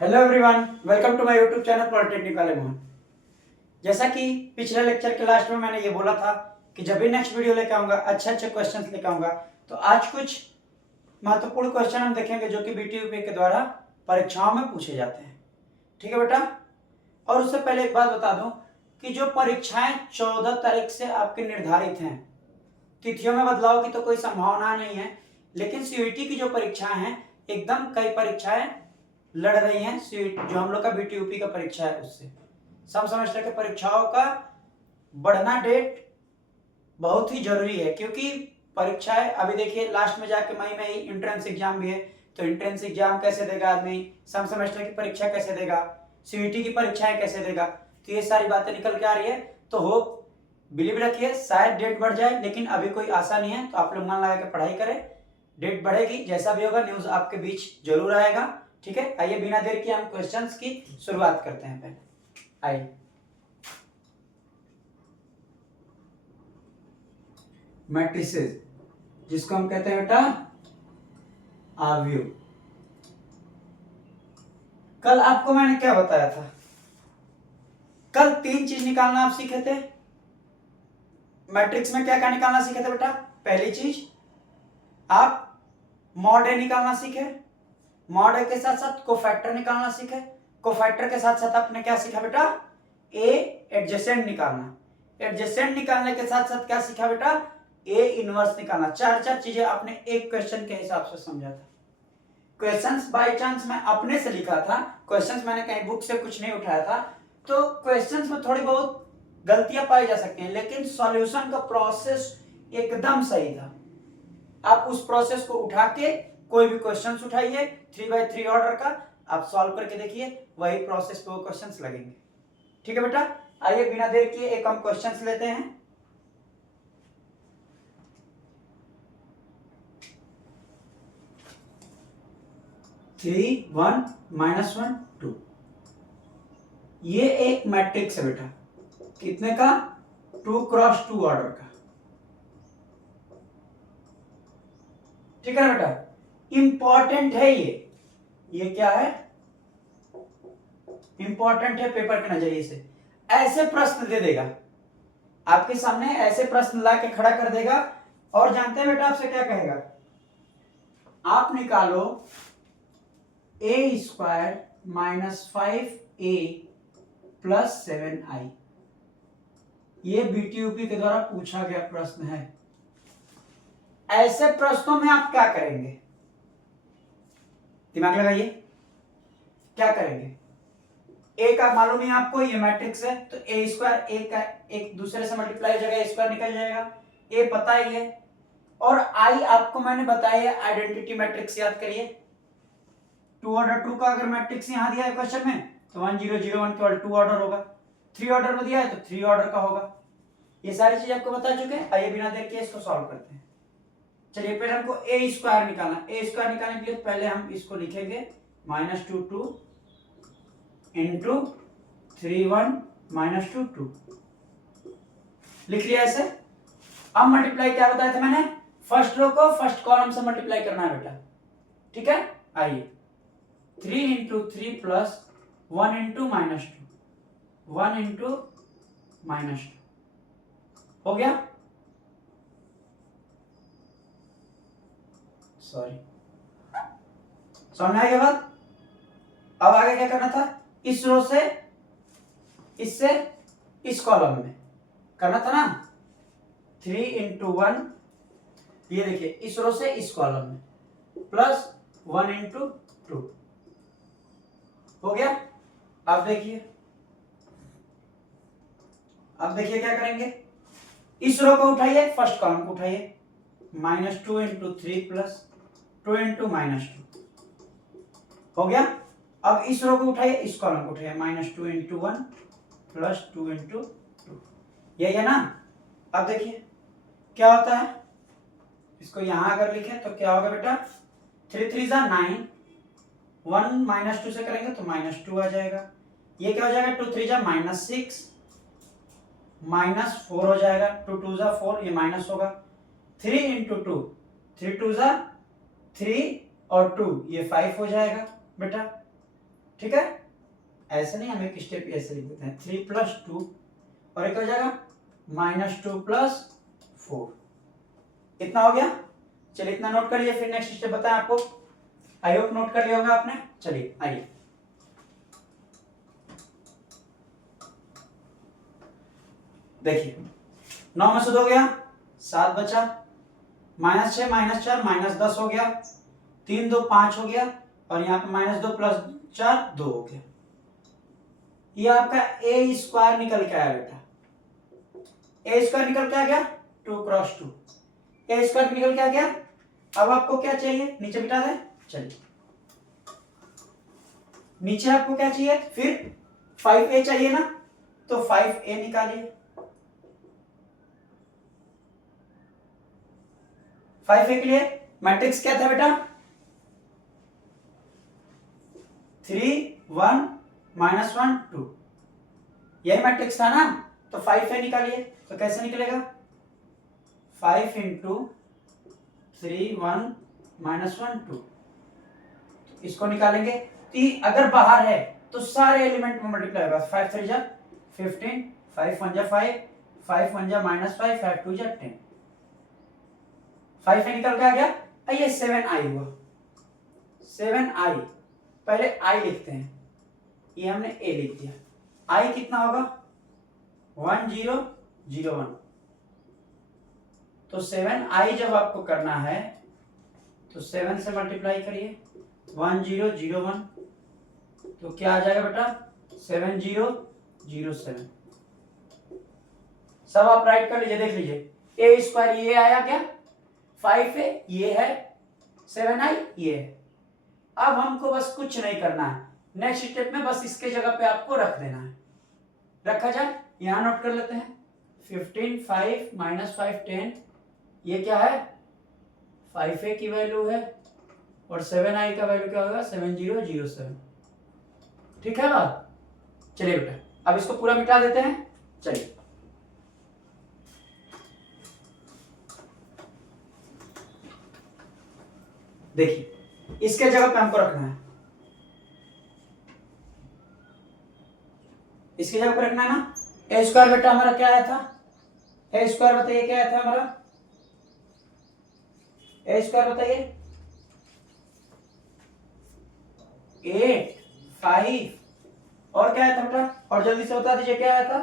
Hello everyone, welcome to my YouTube channel polytechnic वाले मोहन। जैसा कि पिछले लेक्चर के लास्ट में मैंने ये बोला था कि जब भी नेक्स्ट वीडियो लेकर आऊंगा अच्छे अच्छे क्वेश्चंस लेकर आऊंगा, तो आज कुछ महत्वपूर्ण क्वेश्चन हम देखेंगे जो कि बीटीयूपी के द्वारा परीक्षाओं में पूछे जाते हैं। ठीक है बेटा। और उससे पहले एक बात बता दूं कि जो परीक्षाएं 14 तारीख से आपकी निर्धारित हैं, तिथियों में बदलाव की तो कोई संभावना नहीं है, लेकिन सीयूईटी की जो परीक्षाएं हैं, एकदम कई परीक्षाएं लड़ रही हैं। जो हम लोग का बीटीयूपी का परीक्षा है उससे सम सेमेस्टर के परीक्षाओं का बढ़ना डेट बहुत ही जरूरी है, क्योंकि परीक्षाएं अभी देखिए लास्ट में जाके मई में ही एंट्रेंस एग्जाम भी है, तो एंट्रेंस एग्जाम कैसे देगा आदमी, सम सेमेस्टर की परीक्षा कैसे देगा, सीयूईटी की परीक्षाएं कैसे देगा, तो ये सारी बातें निकल के आ रही है। तो होप बिलीव रखिए शायद डेट बढ़ जाए, लेकिन अभी कोई आशा नहीं है, तो आप लोग मन लगा के पढ़ाई करें। डेट बढ़ेगी, जैसा भी होगा न्यूज आपके बीच जरूर आएगा। ठीक है, आइए बिना देर के हम क्वेश्चंस की शुरुआत करते हैं। पहले आइए मैट्रिसेस, जिसको हम कहते हैं बेटा आव्यूह। कल आपको मैंने क्या बताया था? कल 3 चीज निकालना आप सीखे थे। मैट्रिक्स में क्या क्या निकालना सीखे थे बेटा? पहली चीज आप मॉड ए निकालना सीखे, मॉड ए के साथ साथ कोफैक्टर निकालना सीखे, कोफैक्टर के साथ साथ आपने क्या सीखा बेटा? ए एडजेसेंट निकालना, एडजेसेंट निकालने के साथ साथ क्या सीखा बेटा? ए इनवर्स निकालना। चार चीजें आपने एक क्वेश्चन के हिसाब से समझा था। क्वेश्चंस बाय चांस मैं अपने से लिखा था, क्वेश्चंस मैंने कहीं बुक से कुछ नहीं उठाया था, तो क्वेश्चंस में थोड़ी बहुत गलतियां पाई जा सकती हैं, लेकिन सॉल्यूशन का प्रोसेस एकदम सही था। आप उस प्रोसेस को उठा के कोई भी क्वेश्चंस उठाइए 3x3 ऑर्डर का, आप सॉल्व करके देखिए, वही प्रोसेस पे वो क्वेश्चंस लगेंगे। ठीक है बेटा, आइए बिना देर किए एक हम क्वेश्चंस लेते हैं। थ्री 1 -1 2, ये एक मैट्रिक्स है बेटा। कितने का? 2x2 ऑर्डर का। ठीक है बेटा, इंपॉर्टेंट है ये क्या है? इंपॉर्टेंट है पेपर के नजरिए से। ऐसे प्रश्न दे देगा आपके सामने, ऐसे प्रश्न ला के खड़ा कर देगा, और जानते हैं बेटा आपसे क्या कहेगा? आप निकालो a² - 5a + 7i। ये बीटीयूपी के द्वारा पूछा गया प्रश्न है। ऐसे प्रश्नों में आप क्या करेंगे? दिमाग लगाइए, क्या करेंगे? ए का मालूम है आपको, ये मैट्रिक्स है, तो a² ए का एक दूसरे से मल्टीप्लाई हो जाएगा, a² निकल जाएगा, ए पता ही है, और आई आपको मैंने बताया है आइडेंटिटी मैट्रिक्स, याद करिए। 2 ऑर्डर 2 का अगर मैट्रिक्स यहां दिया है क्वेश्चन में, तो 1 0 0 1 केवल 2 ऑर्डर होगा, 3 ऑर्डर में दिया है तो 3 ऑर्डर का होगा। ये सारी चीज आपको बता चुके हैं। आइए बिना देर के इसको सॉल्व करते हैं। चलिए पहले हमको a² निकालना। a² निकालने के लिए पहले हम इसको लिखेंगे -2 2 × 3 1 -2 2, लिख लिया ऐसे। अब मल्टीप्लाई क्या बताया था मैंने? फर्स्ट रो को फर्स्ट कॉलम से मल्टीप्लाई करना है बेटा। ठीक है, आइए 3 × 3 + 1 × -2, 1 × -2 हो गया। सॉरी, समझ में आएगा बात? अब आगे क्या करना था? इस रो से इससे इस कॉलम में करना था ना। 3 × 1, ये देखिए इस रो से इस कॉलम में, प्लस 1 × 2 हो गया। अब देखिए क्या करेंगे? इस रो को उठाइए, फर्स्ट कॉलम को उठाइए, -2 × 3 + 2 × -2 हो गया। अब इस रो को उठाइए, इस कॉलम को उठाइए, -2 × 1 + 2 × 2, यही है ना। अब देखिए क्या होता है, इसको यहां अगर लिखें तो क्या होगा बेटा? 3 3 = 9, 1 -2 से करेंगे तो -2 आ जाएगा। ये क्या हो जाएगा? 2 3 = -6, -4 हो जाएगा, 2 2 = 4, ये माइनस होगा। 3 × 2, 3 2 = 3 और 2, ये 5 हो जाएगा बेटा। ठीक है, ऐसे नहीं, हम एक स्टेप ऐसे लिख देते हैं 3 + 2 और एक हो जाएगा -2 + 4। इतना हो गया। चलिए इतना नोट कर लिया, फिर नेक्स्ट स्टेप बताएं आपको। आई होप नोट कर लिया होगा आपने। चलिए आइए, देखिए 9 में से 2 गया, 7 बचा, -6 -4 -10 हो गया, 3 2 5 हो गया, और यहाँ पे -2 + 4 2 हो गया। ये आपका a² निकल के आया बेटा। a² निकल के आ गया 2 × 2, a² निकल के आ गया। अब आपको क्या चाहिए, नीचे बिठा दें। चलिए नीचे आपको क्या चाहिए, फिर 5a चाहिए ना, तो 5a निकालिए। 5a के लिए मैट्रिक्स क्या था बेटा, 3 1 -1 2, यही मैट्रिक्स था ना। तो 5a निकालिए, तो कैसे निकलेगा, 5 × 3 1 -1 2। इसको निकालेंगे, अगर बाहर है तो सारे एलिमेंट में मल्टीप्लाई होगा। 5 3 जा 15, 5 1 जा 5, 5 1 जा -5, 5 2 जा 10। 5 निकल के आ गया। ये 7i हुआ, 7i। पहले i लिखते हैं, ये हमने a लिख दिया। i कितना होगा, 1 0 0 1। तो 7i जब आपको करना है तो 7 से मल्टीप्लाई करिए, 1 0 0 1, तो क्या आ जाएगा बेटा, 7 0 0 7। सब आप राइट कर लीजिए, देख लीजिए a² ये आया क्या, 5a ये है, 7i ये है। अब हमको बस कुछ नहीं करना है, नेक्स्ट स्टेप में बस इसके जगह पे आपको रख देना है। रखा जाए, यहां नोट कर लेते हैं। 15 5 -5 10, ये क्या है, 5a की वैल्यू है, और 7i का वैल्यू क्या होगा, 7 0 0 7। ठीक है बात। चलिए बेटा अब इसको पूरा मिटा देते हैं। चलिए देखिए, इसके जगह पे हमको रखना है, इसकी जगह पे रखना है ना। a² बेटा हमारा क्या आया था, a² बताइए क्या आया था हमारा, a² बताइए 8 5, और क्या आया था बेटा, और जल्दी से बता दीजिए क्या आया था,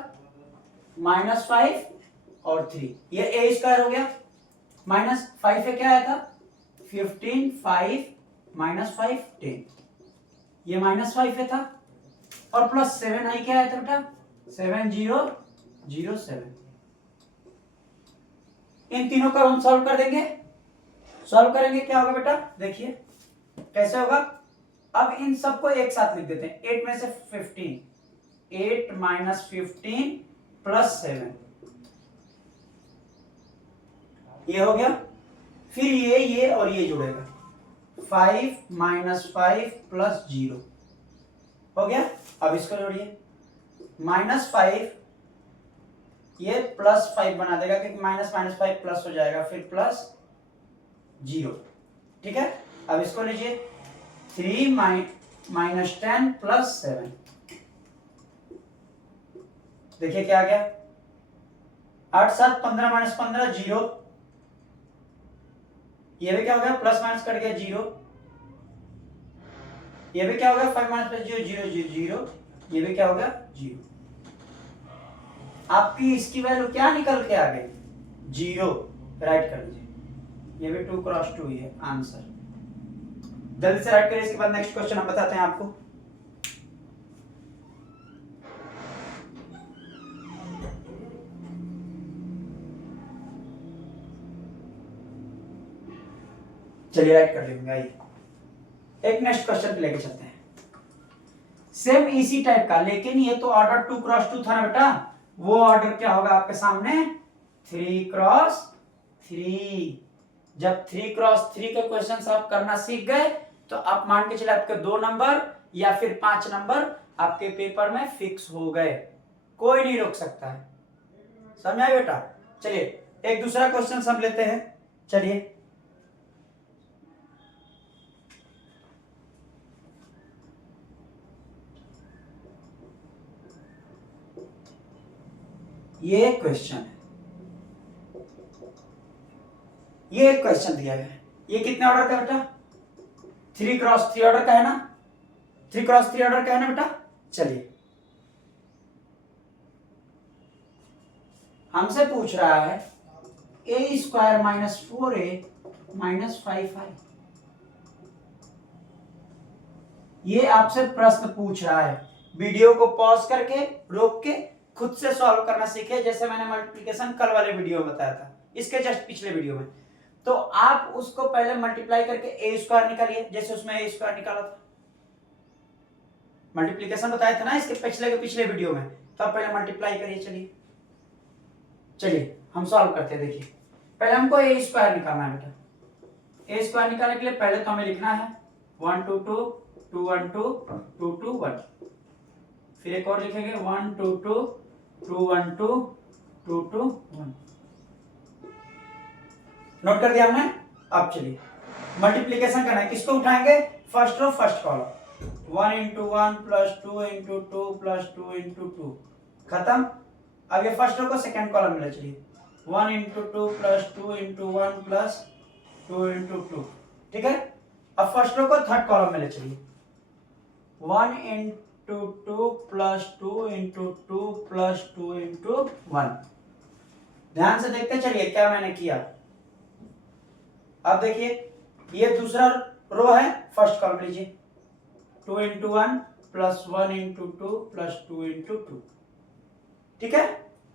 -5 और 3। ये a² हो गया। -5 पे क्या आया था, 15 5 -5 10, ये -5 पे था, और प्लस 7i क्या आया था बेटा, 7 0 0 7। इन तीनों का हम सॉल्व कर देंगे। सॉल्व करेंगे क्या होगा बेटा, देखिए कैसे होगा। अब इन सबको एक साथ लिख देते हैं, 8 में से 15, 8 - 15 + 7, ये हो गया। फिर ये और ये जुड़ेगा, 5 - 5 + 0 हो गया। अब इसको जोड़िए, -5 ये +5 बना देगा, क्योंकि -5 प्लस हो जाएगा, फिर +0। ठीक है, अब इसको लीजिए, 3 - 10 + 7, देखिए क्या आ गया, 8 7 15 - 15 0, ये भी क्या हो गया, प्लस माइनस कट गया 0, ये भी क्या हो गया, 5 - 5 0 0 0 0, ये भी क्या हो गया 0। आपकी इसकी वैल्यू क्या निकल के आ गई, 0। राइट कर लीजिए, ये भी 2 × 2 ही है आंसर। जल्दी से राइट करिए, इसके बाद नेक्स्ट क्वेश्चन हम बताते हैं आपको। चलिए राइट कर लेंगे। आइए एक नेक्स्ट क्वेश्चन पे लेके चलते हैं, सेम इसी टाइप का, लेकिन ये तो ऑर्डर 2 × 2 था ना बेटा, वो ऑर्डर क्या होगा आपके सामने, 3 × 3। जब 3 × 3 के क्वेश्चन आप करना सीख गए तो आप मान के चले आपके 2 नंबर या फिर 5 नंबर आपके पेपर में फिक्स हो गए, कोई नहीं रोक सकता है। समझा बेटा। चलिए एक दूसरा क्वेश्चन हम लेते हैं। चलिए ये क्वेश्चन है, ये एक क्वेश्चन दिया गया है। ये कितने ऑर्डर का बेटा? 3x3 ऑर्डर का है ना, 3x3 ऑर्डर का है ना बेटा। चलिए हमसे पूछ रहा है a² minus 4a minus 5i। ये आपसे प्रश्न पूछ रहा है, वीडियो को पॉज करके रोक के खुद से सॉल्व करना सीखे, जैसे मैंने मल्टीप्लिकेशन कल वाले वीडियो में बताया था, इसके जस्ट पिछले वीडियो में। तो आप उसको पहले मल्टीप्लाई करके a² निकालिए, जैसे उसमें a² निकाला था, मल्टीप्लिकेशन बताया था ना इसके पिछले वीडियो में। तो आप पहले मल्टीप्लाई करिए। चलिए हम सॉल्व करते हैं। देखिए पहले हमको a² निकालना है बेटा। a² निकालने के लिए पहले तो हमें लिखना है 1 2 2 2 1 2 2 2 1, फिर एक और लिखेंगे 1 2 2 2 1 2 2 2 1। नोट कर दिया हमने। अब चलिए मल्टीप्लिकेशन करना है, किसको उठाएंगे? First row first column, 1 into 1 plus 2 into 2 plus 2 into 2, खत्म। अब ये फर्स्ट रो को सेकंड कॉलम में ले चलिए, 1 into 2 plus 2 into 1 plus 2 into 2, ठीक है। अब फर्स्ट रो को थर्ड कॉलम में ले चलिए, 1 into 2 plus 2 into 2 plus 2 into 1। ध्यान से देखते चलिए क्या मैंने किया। अब देखिए ये दूसरा रो है, फर्स्ट कॉलम लीजिए, 2 into 1 plus 1 into 2 plus 2 into 2, ठीक है।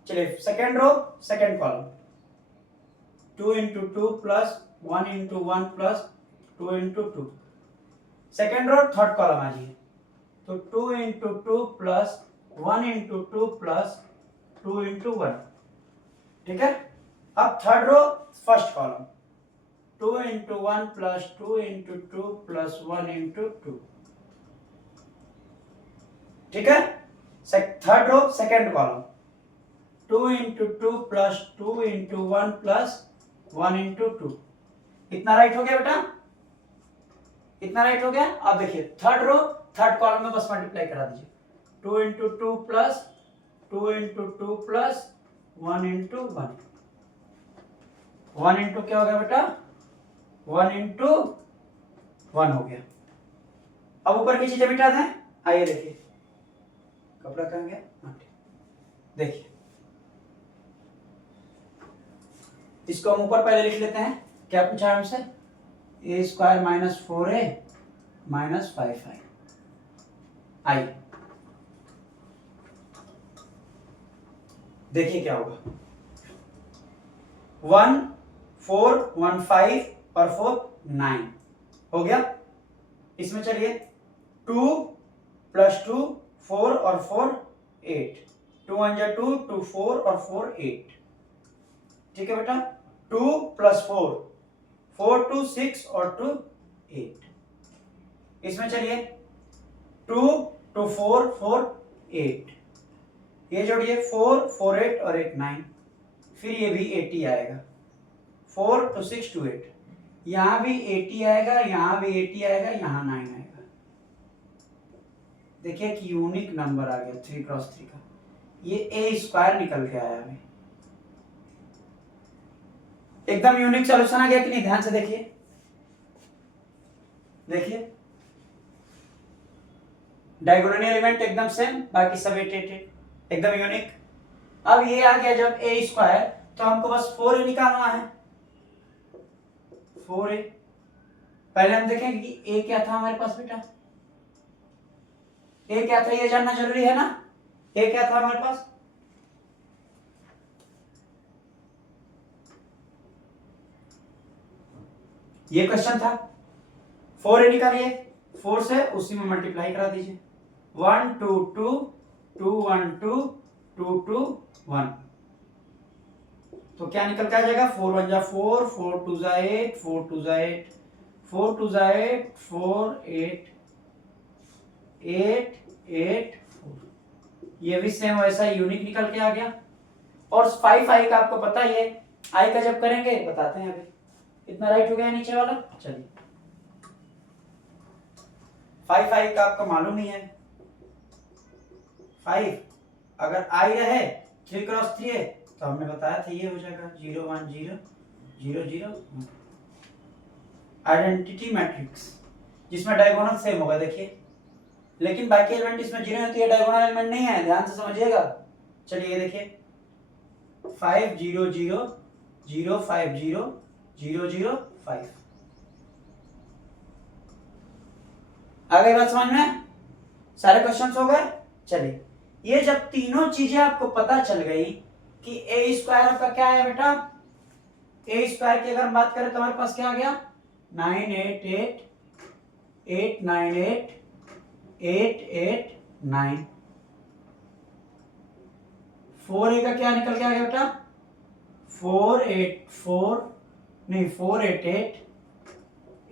चलिए second row second column, 2 into 2 plus 1 into 1 plus 2 into 2। Second row third column आ जाइए, तो 2 into 2 plus 1 into 2 plus 2 into 1, ठीक है। अब third row first column, 2 into 1 plus 2 into 2 plus 1 into 2, ठीक है। Third row second column, 2 into 2 plus 2 into 1 plus 1 into 2। इतना right हो गया बेटा, इतना राइट हो गया। अब देखिए थर्ड रो थर्ड कॉलम में बस मल्टीप्लाई करा दीजिए, 2 into 2 plus 2 into 2 plus 1 into 1, 1 into क्या हो गया बेटा? 1 into 1 हो गया। अब ऊपर की चीजें मिटा दें। आइए देखिए कपड़ा कहाँ गया, देखिए इसको हम ऊपर पहले लिख लेते हैं। क्या पूछा हमसे? a² minus 4a minus 5i। आइए देखिए क्या होगा, 1 4 1 5 और 4 9 हो गया। इसमें चलिए 2 plus 2 4 और 4 8, 2 1 जा 2 2 4 और 4 8, ठीक है बेटा। 2 plus 4 4 2 6 और 2 8। इसमें चलिए 2 2 4 4 8, ये जोड़िए 4 4 8 और 8 9, फिर ये भी 80 आएगा, 4 2 6 2 8, यहाँ भी 80 आएगा, यहाँ भी 80 आएगा, यहाँ 9 आएगा। देखिए कि यूनिक नंबर आ गया 3x3 का, ये a² निकल के आया अभी, एकदम यूनिक सॉल्यूशन आ गया कि नहीं? ध्यान से देखिए, देखिए डायगोनल एलिमेंट एकदम सेम, बाकी सब 8 8 8, एकदम यूनिक। अब ये आ गया जब a² तो हमको बस 4a निकालना है, 4a। पहले हम देखेंगे कि a क्या था हमारे पास बेटा, a क्या था ये जानना जरूरी है ना। a क्या था हमारे पास? ये क्वेश्चन था, 4a निकालिए, 4 से उसी में मल्टीप्लाई करा दीजिए, 1 2 2 2 1 2 2 2 1, तो क्या निकल के आ जाएगा? 4 1 जा 4 4 2 जा 8 4 2 जा 8 4 2 जा 8 4 8 8 8 4, ये भी सेम वैसा यूनिक निकल के आ गया। और 5 आई का आपको पता ही है, आई का जब करेंगे बताते हैं। अभी इतना राइट हो गया नीचे वाला। चलिए 5 आई का आपका मालूम ही है, 5 अगर आई रहे 3x3 है तो हमने बताया था ये हो जाएगा 0 1 0 0 0 आइडेंटिटी मैट्रिक्स जिसमें डायगोनल सेम होगा देखिए, लेकिन बाकी एलिमेंट इसमें 0 है तो ये डायगोनल एलिमेंट नहीं है, ध्यान से समझिएगा। चलिए देखिए 5 0 0 0 5 0 0 0 5 आ गई बात समझ में? सारे क्वेश्चंस हो गए। चलिए ये जब तीनों चीजें आपको पता चल गई कि ए स्क्वायर आपका क्या है बेटा, ए स्क्वायर की अगर हम बात करें तो हमारे पास क्या आ गया 988 898 889 4a का क्या निकल के आ गया बेटा 488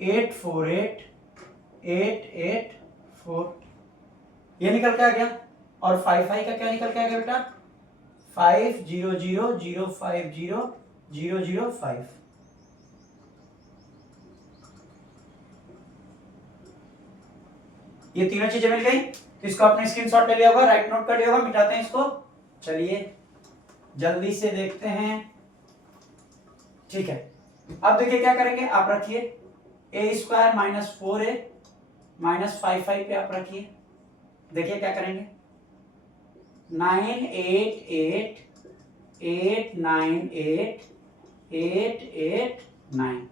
848 884 ये निकल के आ गया। और 55 का क्या निकल के आ गया बेटा 5 0 0 0 5 0 0 0 5। ये तीनों चीजें मिल गई तो इसको आपने स्क्रीनशॉट ले लिया होगा, राइट नोट कर लिया होगा, मिटाते हैं इसको। चलिए जल्दी से देखते हैं। ठीक है, अब देखिए क्या करेंगे, आप रखिए ए स्क्वायर माइनस 4a माइनस 55 पे आप रखिए। देखिए क्या करेंगे 988 898 889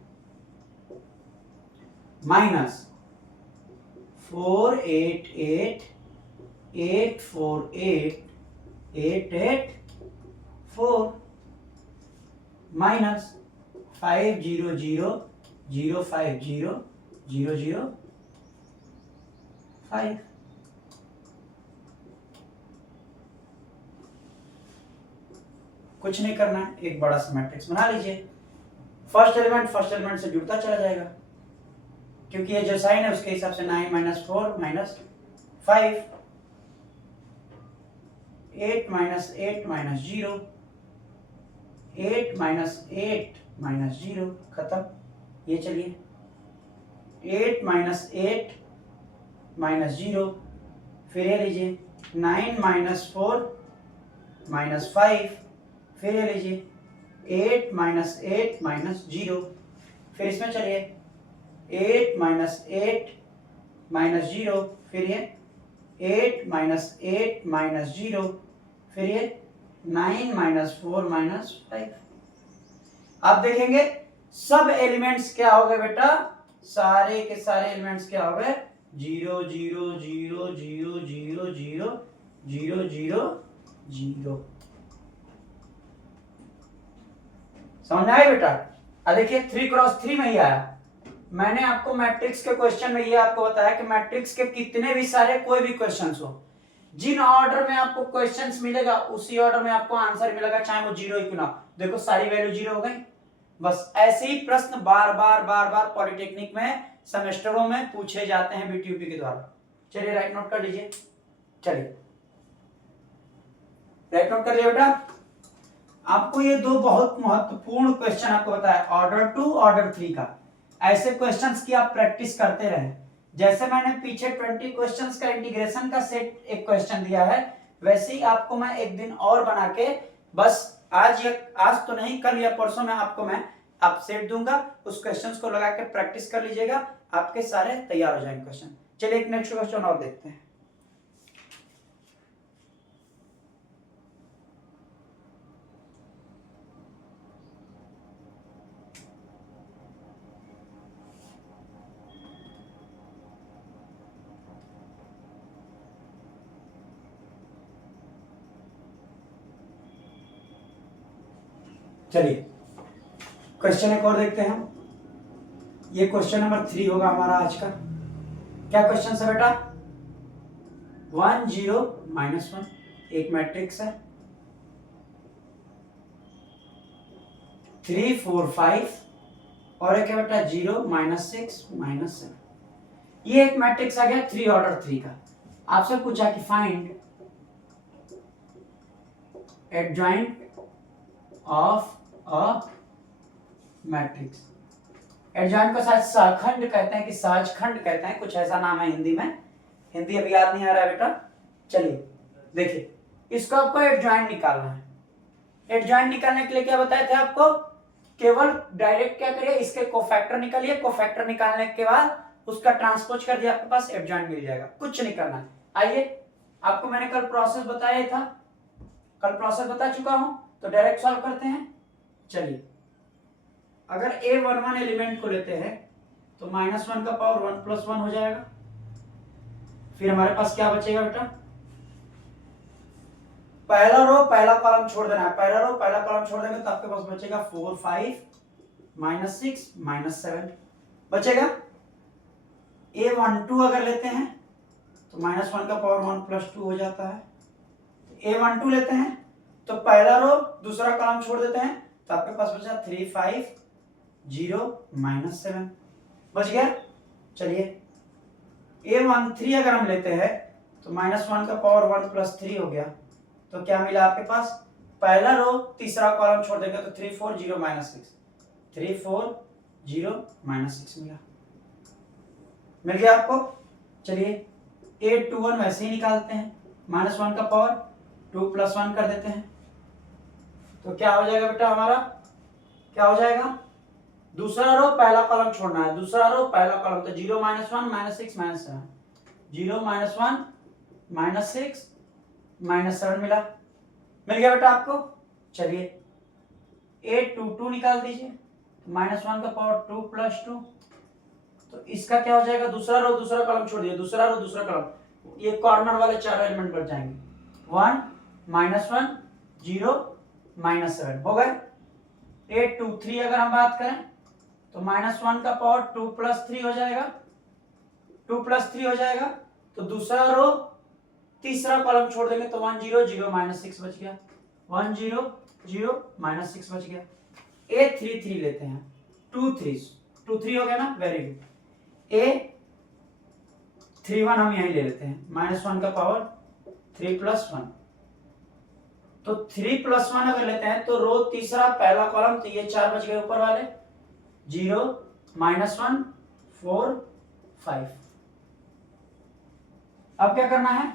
माइनस 488 848 884 माइनस 5 0 0 0 5 0 0 0 5। कुछ नहीं करना है, एक बड़ा सा मैट्रिक्स बना लीजिए। फर्स्ट एलिमेंट से जुड़ता चला जाएगा क्योंकि ये जो साइन है उसके हिसाब से 9 minus 4 minus 5 8 minus 8 minus 0 8 minus 8 minus 0 खत्म। ये चलिए 8 माइनस 8 माइनस 0, फिर ये लीजिए 9 माइनस 4 माइनस 5, फिर ये लीजिए 8 माइनस 8 माइनस 0, फिर इसमें चलिए 8 माइनस 8 माइनस 0, फिर ये 8 माइनस 8 माइनस 0, फिर ये 9 माइनस 4 माइनस 5। आप देखेंगे सब एलिमेंट्स क्या हो गए बेटा, सारे के सारे एलिमेंट्स क्या हो गए 0 0 0 0 0 0 0 0 0। समझ में आया बेटा? अब देखिए 3x3 में ही आया। मैंने आपको मैट्रिक्स के क्वेश्चन में ये आपको बताया कि मैट्रिक्स के कितने भी सारे कोई भी क्वेश्चंस हो, जिन ऑर्डर में आपको क्वेश्चंस मिलेगा उसी ऑर्डर में आपको आंसर मिलेगा, चाहे वो 0 ही क्यों ना। देखो सारी वैल्यू 0 हो गई। बस ऐसे ही प्रश्न बार बार पॉलिटेक्निक में सेमेस्टरों में पूछे जाते हैं बीटीयूपी के द्वारा। चलिए राइट नोट कर लीजिए। चलिए राइट नोट कर लिया बेटा। आपको ये दो बहुत महत्वपूर्ण क्वेश्चन आपको बताया, ऑर्डर 2 ऑर्डर 3 का। ऐसे क्वेश्चंस की आप प्रैक्टिस करते रहें। जैसे मैंने पीछे 20 क्वेश्चंस का इंटीग्रेशन का सेट एक क्वेश्चन दिया है, वैसे ही आपको मैं एक दिन और बना के, बस आज तो नहीं कल या परसों में आपको मैं आप सेट दूंगा, उस क्वेश्चंस को लगा के प्रैक्टिस कर लीजिएगा, आपके सारे तैयार हो जाएंगे क्वेश्चन। चलिए एक नेक्स्ट क्वेश्चन और देखते हैं। चलिए क्वेश्चन एक और देखते हैं हम। ये क्वेश्चन नंबर 3 होगा हमारा आज का। क्या क्वेश्चन है बेटा 1 0 -1 एक मैट्रिक्स है, 3 4 5 और एक है बेटा 0 -6 -7। ये एक मैट्रिक्स आ गया 3 ऑर्डर 3 का। आपसे पूछा कि find adjoint of a matrix. Adjoint को शायद सहखंड कहते हैं कि सहजखंड कहते हैं, कुछ ऐसा नाम है हिंदी में, हिंदी अभी याद नहीं आ रहा है बेटा। चलिए देखिए इसको आपको एडजॉइंट निकालना है। एडजॉइंट निकालने के लिए क्या बताए थे आपको, केवल डायरेक्ट क्या करिए, इसके कोफैक्टर निकालिए, कोफैक्टर निकालने के बाद उसका ट्रांसपोज कर दिया, आपके पास एडजॉइंट मिल जाएगा, कुछ नहीं करना है। आइए, आपको मैंने कल प्रोसेस बताया था, कल प्रोसेस बता चुका हूं, तो डायरेक्ट सॉल्व करते हैं। चलिए, अगर A11 एलिमेंट को लेते हैं तो -1 का पावर 1 + 1 हो जाएगा। फिर हमारे पास क्या बचेगा बेटा, पहला रो पहला कॉलम छोड़ देना है, पहला रो पहला कॉलम छोड़ देंगे तो आपके पास बचेगा 4 5 -6 -7 बचेगा। A12 अगर लेते हैं तो -1 का पावर 1 + 2 हो जाता है। A12 लेते हैं तो पहला रो दूसरा कॉलम छोड़ देते हैं तो आपके पास बचा 3 5 0 -7 बच गया। चलिए, A13 अगर हम लेते हैं तो -1 का पावर 1 + 3 हो गया, तो क्या मिला आपके पास, पहला रो तीसरा कॉलम छोड़ देंगे तो 3 4 0 -6 3 4 0 -6 मिल गया आपको। चलिए, A21 वैसे ही निकालते हैं, -1 का पावर 2 + 1 कर देते हैं, तो क्या हो जाएगा बेटा हमारा, क्या हो जाएगा, दूसरा रो पहला कॉलम छोड़ना है, दूसरा रो पहला कॉलम, तो 0 -1 -6 -7 0 -1 -6 -7 मिल गया बेटा आपको। चलिए, A22 निकाल दीजिए, -1 का पावर 2 + 2, तो इसका क्या हो जाएगा, दूसरा रो दूसरा कॉलम छोड़ दिए, दूसरा रो दूसरा कॉलम, ये कॉर्नर वाले चार एलिमेंट बच जाएंगे, 1 -1 0 -7 हो गए। A23 अगर हम बात करें तो -1 का पावर 2 + 3 हो जाएगा, 2 + 3 हो जाएगा, तो दूसरा रो तीसरा कॉलम छोड़ देंगे तो 1 0 0 -6 बच गया, 1 0 0 -6 बच गया। A33 लेते हैं, 2 3 हो गया ना, वेरी गुड। A31 हम यहीं ले लेते हैं, -1 का पावर 3 + 1, तो 3 + 1 अगर लेते हैं तो रो तीसरा पहला कॉलम, तो ये 4 बच गए ऊपर वाले, 0 -1 4 5। अब क्या करना है,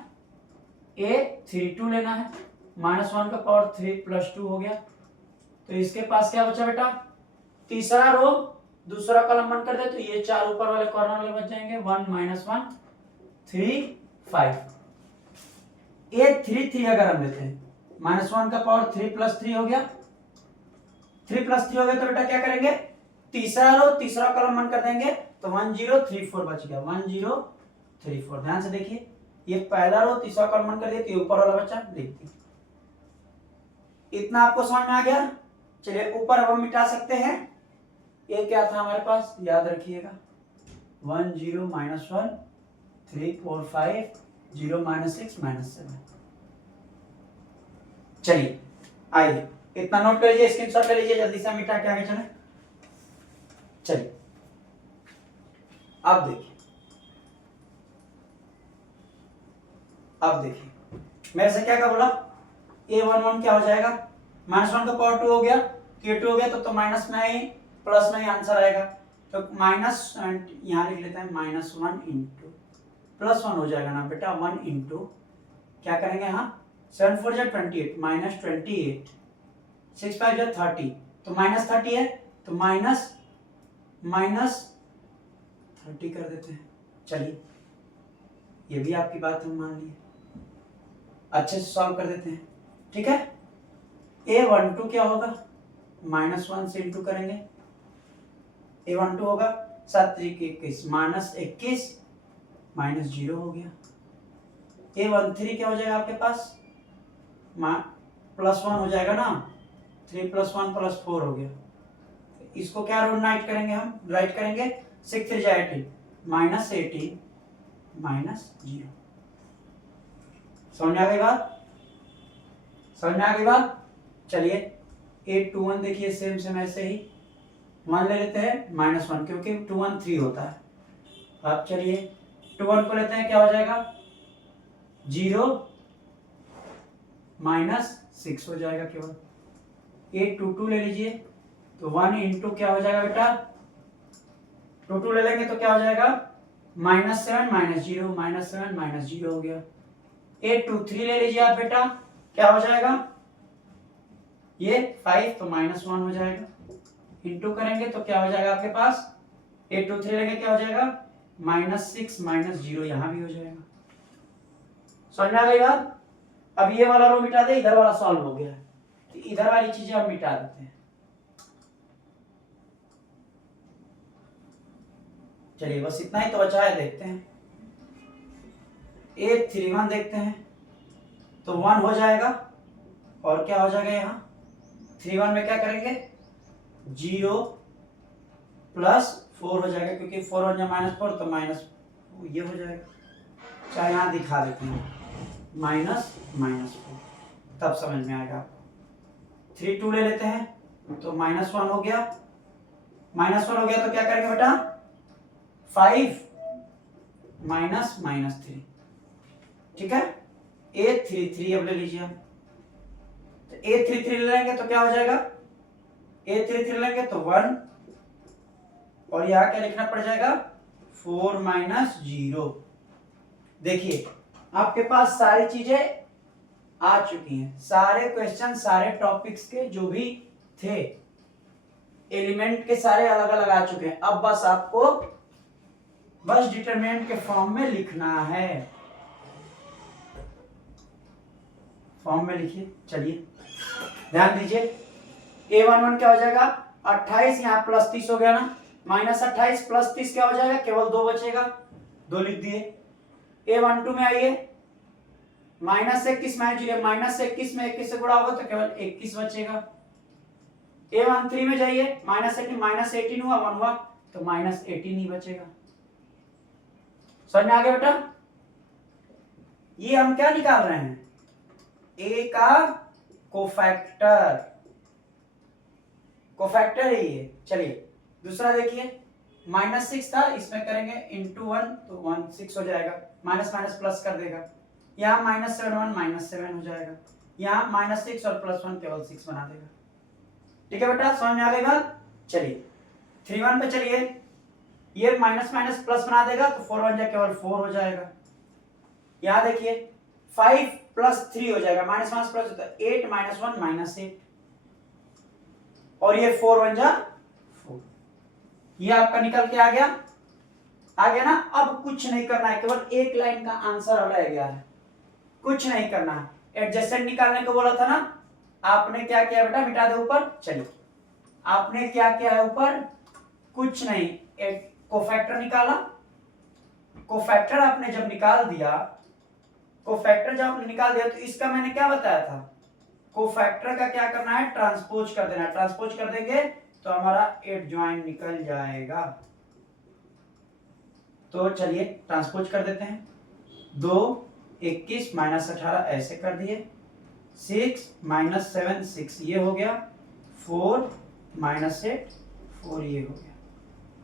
A32 लेना है, -1 का पावर 3 + 2 हो गया, तो इसके पास क्या बचा बेटा, तीसरा रो दूसरा कॉलम बंद कर दे तो ये 4 ऊपर वाले कॉर्नर वाले बच जाएंगे, 1 -1 3 5। A33 अगर हम लेते हैं, -1 का पावर 3 + 3 हो गया, 3 + 3 हो गया, तो बेटा क्या करेंगे, तीसरा रो तीसरा कॉलम बंद कर देंगे तो 1 0 3 4 बच गया, 1 0 3 4। ध्यान से देखिए, ये पहला रो तीसरा कॉलम बंद कर दिया तो ऊपर वाला बच्चा लिखते, इतना आपको समझ में आ गया। चलिए, ऊपर अब हम मिटा सकते हैं, ये क्या था हमारे पास, याद रखिएगा, 1 0 -1 3 4 5 0 -6 -7। चलिए, आइए इतना नोट कर लीजिए, स्क्रीनशॉट ले लीजिए, जल्दी से मिटा के आगे चले। चलिए, अब देखिए, अब देखिए मेरे से क्या क्या बोला, A11 क्या हो जाएगा, -1 का पावर 2 हो गया, K2 हो गया, तो माइनस में ही प्लस में ही आंसर आएगा, तो माइनस यहाँ लिख लेते हैं, -1 इंटू +1 हो जाएगा ना बेटा, 1 इंटू क्या करेंगे, यहाँ 7 4 जा 28 -28 6 5 जा 30, तो -30 है, तो माइनस 30 कर देते हैं। चलिए, ये भी आपकी बात हम मान लिए, अच्छे से सॉल्व कर देते हैं, ठीक है। A12 क्या होगा, -1 से इंटू करेंगे, A12 होगा 7 3 21 -21 -0 हो गया। A13 क्या हो जाएगा आपके पास, +1 हो जाएगा ना, 3 + 1 + 4 हो गया, इसको क्या राइट करेंगे, हम राइट करेंगे 6 3 जा 18 -18 -0। समझ में आ गई बात, समझ में आ गई बात। चलिए, A21 देखिए, सेम ऐसे ही 1 ले लेते हैं, -1, क्योंकि 2 1 3 होता है। अब चलिए 2 1 को लेते हैं, क्या हो जाएगा, 0 -6 हो जाएगा केवल। A22 ले लीजिए, तो 1 इंटू क्या हो जाएगा बेटा, 2 ले लेंगे तो क्या हो जाएगा, -7 -0 -7 -0 हो गया। A23 ले लीजिए आप बेटा, क्या हो जाएगा, ये 5 तो -1 हो जाएगा, इंटू करेंगे तो क्या हो जाएगा आपके पास 8 2 3 लेंगे क्या हो जाएगा -6 -0 यहाँ भी हो जाएगा। समझ में आ गई बात। अब ये वाला रो मिटा दे, इधर वाला सॉल्व हो गया है, तो इधर वाली चीजें हम मिटा देते हैं। चलिए बस इतना ही तो बचा है, देखते हैं 8 3 1 देखते हैं तो 1 हो जाएगा और क्या हो जाएगा यहाँ 3 1 में क्या करेंगे 0 प्लस 4 हो जाएगा क्योंकि 4 हो जाए -4 तो माइनस ये हो जाएगा। चाहे यहाँ दिखा देते हैं -4 तब समझ में आएगा आपको। 3 2 ले लेते हैं तो -1 हो गया, -1 हो गया तो क्या करेंगे बेटा 5 -3 ठीक है। 8 3 3 अब ले लीजिए आप, तो 8 3 3 ले लेंगे तो क्या हो जाएगा 8 3 3 लेंगे तो 1 और यहाँ क्या लिखना पड़ जाएगा 4 -0। देखिए आपके पास सारी चीजें आ चुकी हैं, सारे क्वेश्चन सारे टॉपिक्स के जो भी थे एलिमेंट के सारे अलग अलग आ चुके हैं। अब बस आपको बस डिटरमिनेंट के फॉर्म में लिखना है, फॉर्म में लिखिए। चलिए ध्यान दीजिए a11 क्या हो जाएगा 28 यहाँ प्लस 30 हो गया ना, -28 प्लस 30 क्या हो जाएगा केवल 2 बचेगा, 2 लिख दिए। a12 में आइए -21 -21 में 21 से गुणा होगा तो केवल 21 बचेगा। a13 में जाइए -18 हुआ 1 हुआ तो -18 ही बचेगा। समझ में आ गया बेटा। ये हम क्या निकाल रहे हैं a का कोफैक्टर, कोफैक्टर है ये। चलिए दूसरा देखिए -6 था, इसमें करेंगे इंटू 1 तो 1 6 हो जाएगा, माइनस माइनस प्लस कर देगा, यहाँ -7 1 -7 हो जाएगा, यहाँ -6 और +1 केवल 6 बना देगा। ठीक है बेटा समझ में आ गई बात। चलिए 3 1 पे चलिए, ये माइनस माइनस प्लस बना देगा तो 4 1 केवल 4 हो जाएगा। यहाँ देखिए 5 + 3 हो जाएगा, माइनस माइनस प्लस होता है 8 -1 -8 और ये 4 1 जा 4, ये आपका निकल के आ गया ना। अब कुछ नहीं करना है, केवल एक लाइन का आंसर अब रह गया है, कुछ नहीं करना है। एडजेसेंट निकालने को बोला था ना, आपने क्या किया बेटा मिटा दो ऊपर। चलिए आपने क्या किया है ऊपर, कुछ नहीं, एक कोफैक्टर निकाला। कोफैक्टर आपने जब निकाल दिया, कोफैक्टर जब आपने निकाल दिया तो इसका मैंने क्या बताया था, कोफैक्टर का क्या करना है ट्रांसपोज कर देना है। ट्रांसपोज कर देंगे तो हमारा एडजॉइंट निकल जाएगा। तो चलिए ट्रांसपोज कर देते हैं, 2 21 -18 ऐसे कर दिए, 6 -7 6 ये हो गया, 4 -8 4 ये हो गया।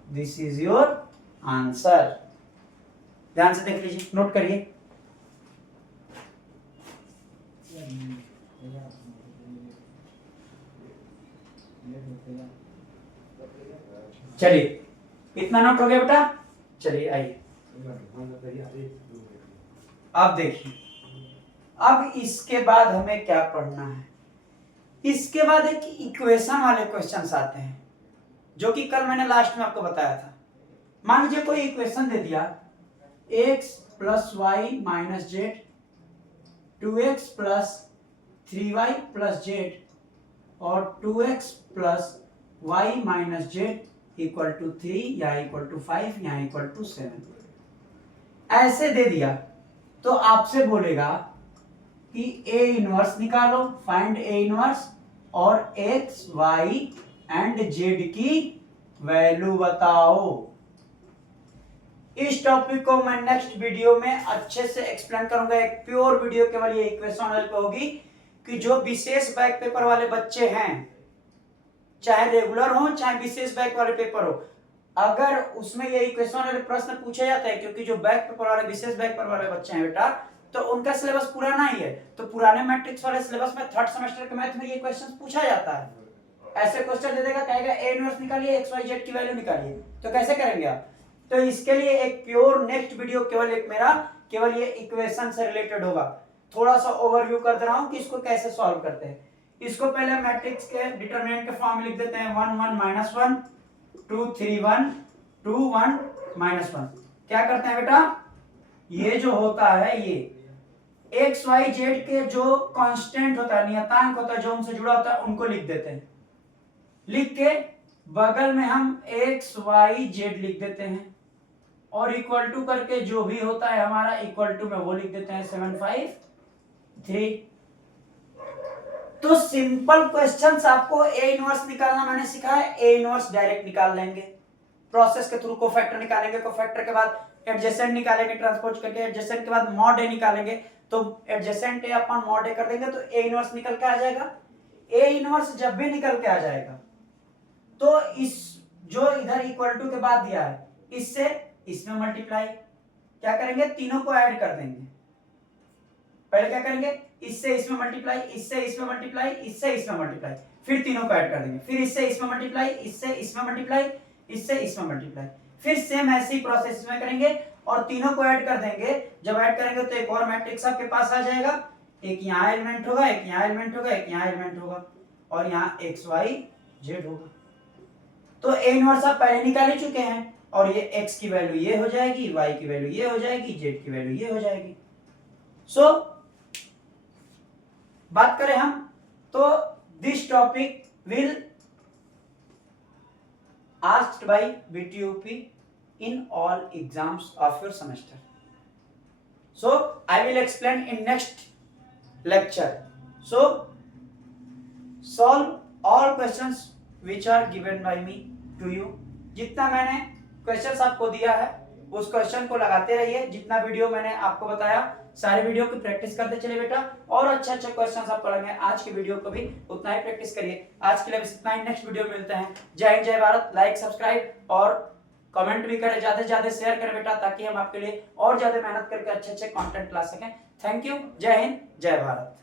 This is your answer. ध्यान से देख लीजिए, नोट करिए। चलिए इतना नोट हो गया बेटा। चलिए आइए अब देखिए, अब इसके बाद हमें क्या पढ़ना है। इसके बाद एक इक्वेशन वाले क्वेश्चंस आते हैं जो कि कल मैंने लास्ट में आपको बताया था। मान लीजिए कोई इक्वेशन दे दिया x + y - z 2x + 3y + z और 2x + y - z = 3 या = 5 या = 7 ऐसे दे दिया तो आपसे बोलेगा कि A इनवर्स निकालो, फाइंड A इनवर्स और x y एंड z की वैल्यू बताओ। इस टॉपिक को मैं नेक्स्ट वीडियो में अच्छे से एक्सप्लेन करूंगा। एक प्योर वीडियो केवल ये इक्वेशन वाले पे होगी कि जो विशेष बैक पेपर वाले बच्चे हैं, चाहे रेगुलर हो चाहे विशेष बैक वाले पेपर हो, अगर उसमें ये इक्वेशन वाले प्रश्न पूछे जाते हैं, क्योंकि जो बैक पेपर वाले विशेष बैक पेपर वाले बच्चे हैं बेटा, तो उनका सिलेबस पुराना ही है, तो पुराने मैट्रिक्स वाले सिलेबस में 3rd सेमेस्टर के मैथ में ये क्वेश्चन पूछा जाता है। ऐसे क्वेश्चन दे देगा, कहेगा A इनवर्स निकालिए, x y z की वैल्यू निकालिए, तो कैसे करेंगे आप। तो इसके लिए एक प्योर नेक्स्ट वीडियो केवल एक मेरा केवल ये इक्वेशन से रिलेटेड होगा। थोड़ा सा ओवरव्यू कर दे रहा हूं कि इसको कैसे सॉल्व करते हैं। इसको पहले मैट्रिक्स के डिटरमिनेंट के फॉर्म में लिख देते हैं 1 1 -1 2 3 1 2 1 -1। क्या करते हैं बेटा, ये जो होता है ये एक्स वाई जेड के जो कांस्टेंट होता है, नियतांक होता है, जो उनसे जुड़ा होता है, उनको लिख देते हैं। लिख के बगल में हम एक्स वाई जेड लिख देते हैं और इक्वल टू करके जो भी होता है हमारा इक्वल टू में वो लिख देते हैं 7 5 3। तो सिंपल क्वेश्चंस आपको ए इनवर्स निकालना मैंने सिखाया, ए इनवर्स डायरेक्ट निकाल लेंगे प्रोसेस के थ्रू। कोफैक्टर निकालेंगे, कोफैक्टर के बाद एडजेसेंट निकालेंगे, ट्रांसपोज करके एडजेसेंट के बाद मॉड ए निकालेंगे, तो एडजेसेंट ए अपन मॉड ए कर देंगे तो ए इनवर्स निकल के आ जाएगा। ए इनवर्स जब भी निकल के आ जाएगा तो इस जो इधर इक्वल टू के बाद दिया है इससे इसमें मल्टीप्लाई क्या करेंगे, तीनों को ऐड कर देंगे। पहले क्या करेंगे, इससे इसमें मल्टीप्लाई, इससे इसमें मल्टीप्लाई, इससे इसमें मल्टीप्लाई, फिर तीनों को ऐड कर देंगे, फिर इससे इसमें मल्टीप्लाई, इससे इसमें मल्टीप्लाई, इससे इसमें मल्टीप्लाई, फिर सेम ऐसे ही प्रोसेस में करेंगे और तीनों को ऐड कर देंगे। जब ऐड करेंगे तो एक और मैट्रिक्स आपके पास आ जाएगा, एक यहाँ एलिमेंट होगा, एक यहाँ एलिमेंट होगा, एक यहाँ एलिमेंट होगा और यहाँ एक्स वाई जेड होगा। तो ए इनवर्स आप पहले निकाल ही चुके हैं और ये x की वैल्यू ये हो जाएगी, y की वैल्यू ये हो जाएगी, z की वैल्यू ये हो जाएगी। सो बात करें हम तो this topic will asked by BTUP in all exams of your semester. So I will explain in next lecture. So solve all questions which are given by me to you। जितना मैंने questions आपको दिया है उस question को लगाते रहिए, जितना वीडियो मैंने आपको बताया सारे वीडियो की प्रैक्टिस करते चलिए बेटा, और अच्छे अच्छे क्वेश्चंस आपको लगेंगे। आज के वीडियो को भी उतना ही प्रैक्टिस करिए। आज के लिए बस इतना ही, नेक्स्ट वीडियो में मिलते हैं। जय हिंद, जय भारत। लाइक, सब्सक्राइब और कमेंट भी करें, ज्यादा से ज्यादा शेयर करें बेटा, ताकि हम आपके लिए और ज्यादा मेहनत करके अच्छे अच्छे कंटेंट ला सकें। Thank you. जय हिंद, जय भारत।